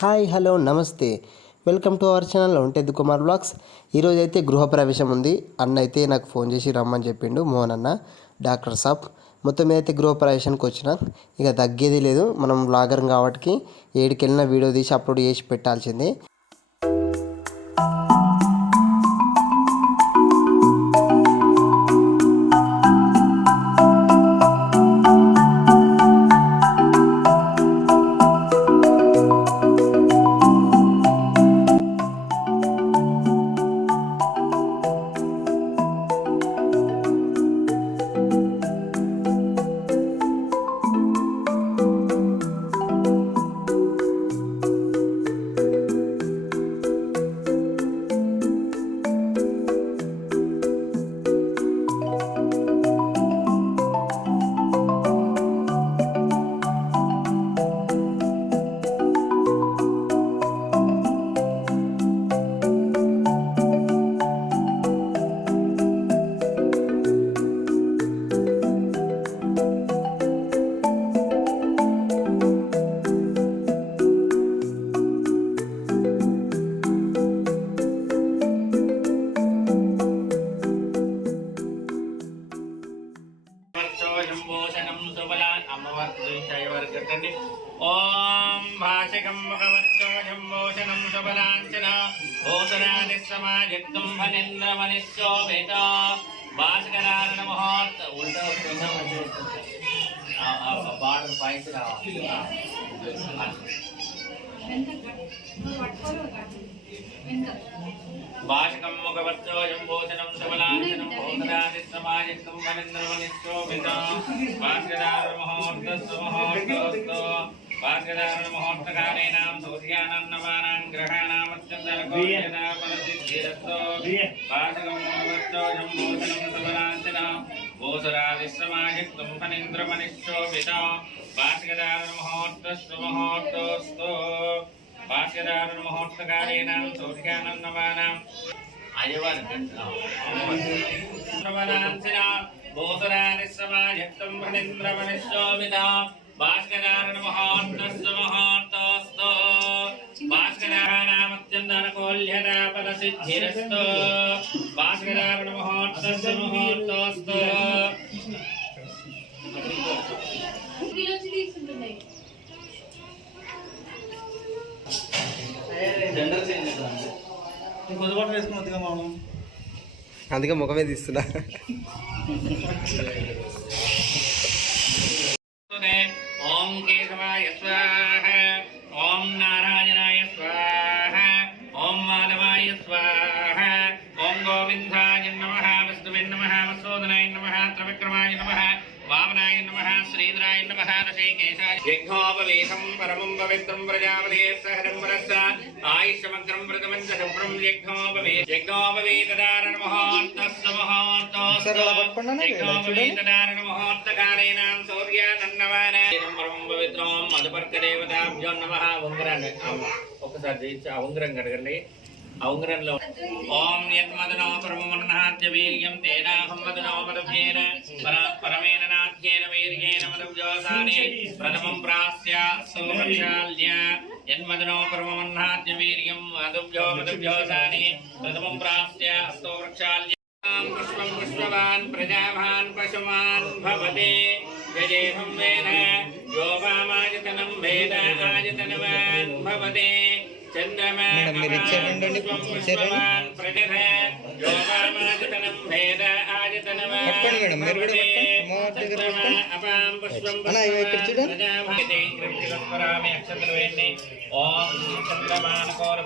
Hi hello నమస్తే. Welcome to our channel Onteddu Kumar vlogs. ఈరోజు అయితే గృహప్రవేశం ఉంది అన్న అయితే నాకు ఫోన్ చేసి రమ్మని చెప్పిండు మోహన్ అన్న డాక్టర్ సాబ్. మొత్తం మీద అయితే గృహప్రవేశానికి వచ్చిన ఇక తగ్గేది లేదు. మనం బ్లాగర్ కాబట్టి ఏడికెళ్ళిన వీడియో తీసి అప్లోడ్ చేసి పెట్టాల్సిందే. పెట్టండి ఓం భాషకం ముఖవచ్చో శంభోషణం సుబలాంచన భూషణాది సమాజత్వం ఫణేంద్రమనిశోభిత మహోత్ ఉల్టా బార్డర్ పైకి రావాలి. భాస్కరారణ మహోత్తకాలేనాం సూర్యానాం నవానాం గ్రహాణామత్యంతరకోయదా పరసిద్ధిరస్తో భాషకం ముఖవర్చో శంభోషణం సబలాంచనం భూతరాది సమాజత్వం ఫణేంద్రమనిశోభిత మహోత్తస్వ మహోత్తస్తో నవానాం భూతరాని సమాజత్వం భణేంద్రమనిశోభిత భాస్కరారుణ మహోత్తస్వ మహోత్తస్తో భాస్కరానామత్యందనకోల్యదా పదసిద్ధిరస్తో భాస్కరారుణ మహోత్తస్వ మహోత్తస్తో కొద్దిపాటు మనం అందుకే ముఖమే తీస్తున్నా ఓం కేశవాయ స్వాహ ఓం నారాయణాయ స్వాహ ఓం మాధవాయ స్వాహ ఓం గోవిందాయ నమ విష్ణువే నమ మసోదనాయ నమ త్రివిక్రమాయ నమ వామనాయ నమ శ్రీధరాయ నమ ఋషికేశాయ యజ్ఞోపవేశం పరమం పవిత్రం ప్రజాపతే సహరం వరస్ర ఆయుష్మగ్రం వ్రతమంచ శుభ్రం యజ్ఞోపవే యజ్ఞోపవేతదారణ మహోత్తస్వ ఒకసారి అలా పట్టుకోండి అన్న, ఇలా చూడండి. యజ్ఞోపవేతదారణ మహోత్తకారేణాం సూర్యానన్నవానాం పరమం పవిత్రం మధుపర్క దేవతాభ్యో నమ. ఉంగరాన్ని ఒకసారి చేయించి ఆ ఉంగరం కడగండి. ఆ ఉంగరంలో ఓం యన్మదనో పరమమన్నాద్య తేనాహం మదనో మదభ్యేన నాథ్యేన వీర్యేన మదవ్యోసానే ప్రథమం ప్రాస్య సోమశాల్య యన్మదనో పరమమన్నాద్య మదవ్యో మదవ్యోసానే ప్రథమం ప్రాస్య సోమశాల్య పుష్పం పుష్పవాన్ ప్రజావాన్ పశుమాన్ భవతే గజేహం వేద యోగామాయతనం వేద ఆయతనవాన్ భవతే మేడం, మీరు రండి. పట్టుకోండి మేడం, మీరు కూడా. అన్న, ఇక్కడ చూడండి. ఓం చంద్రమానకోర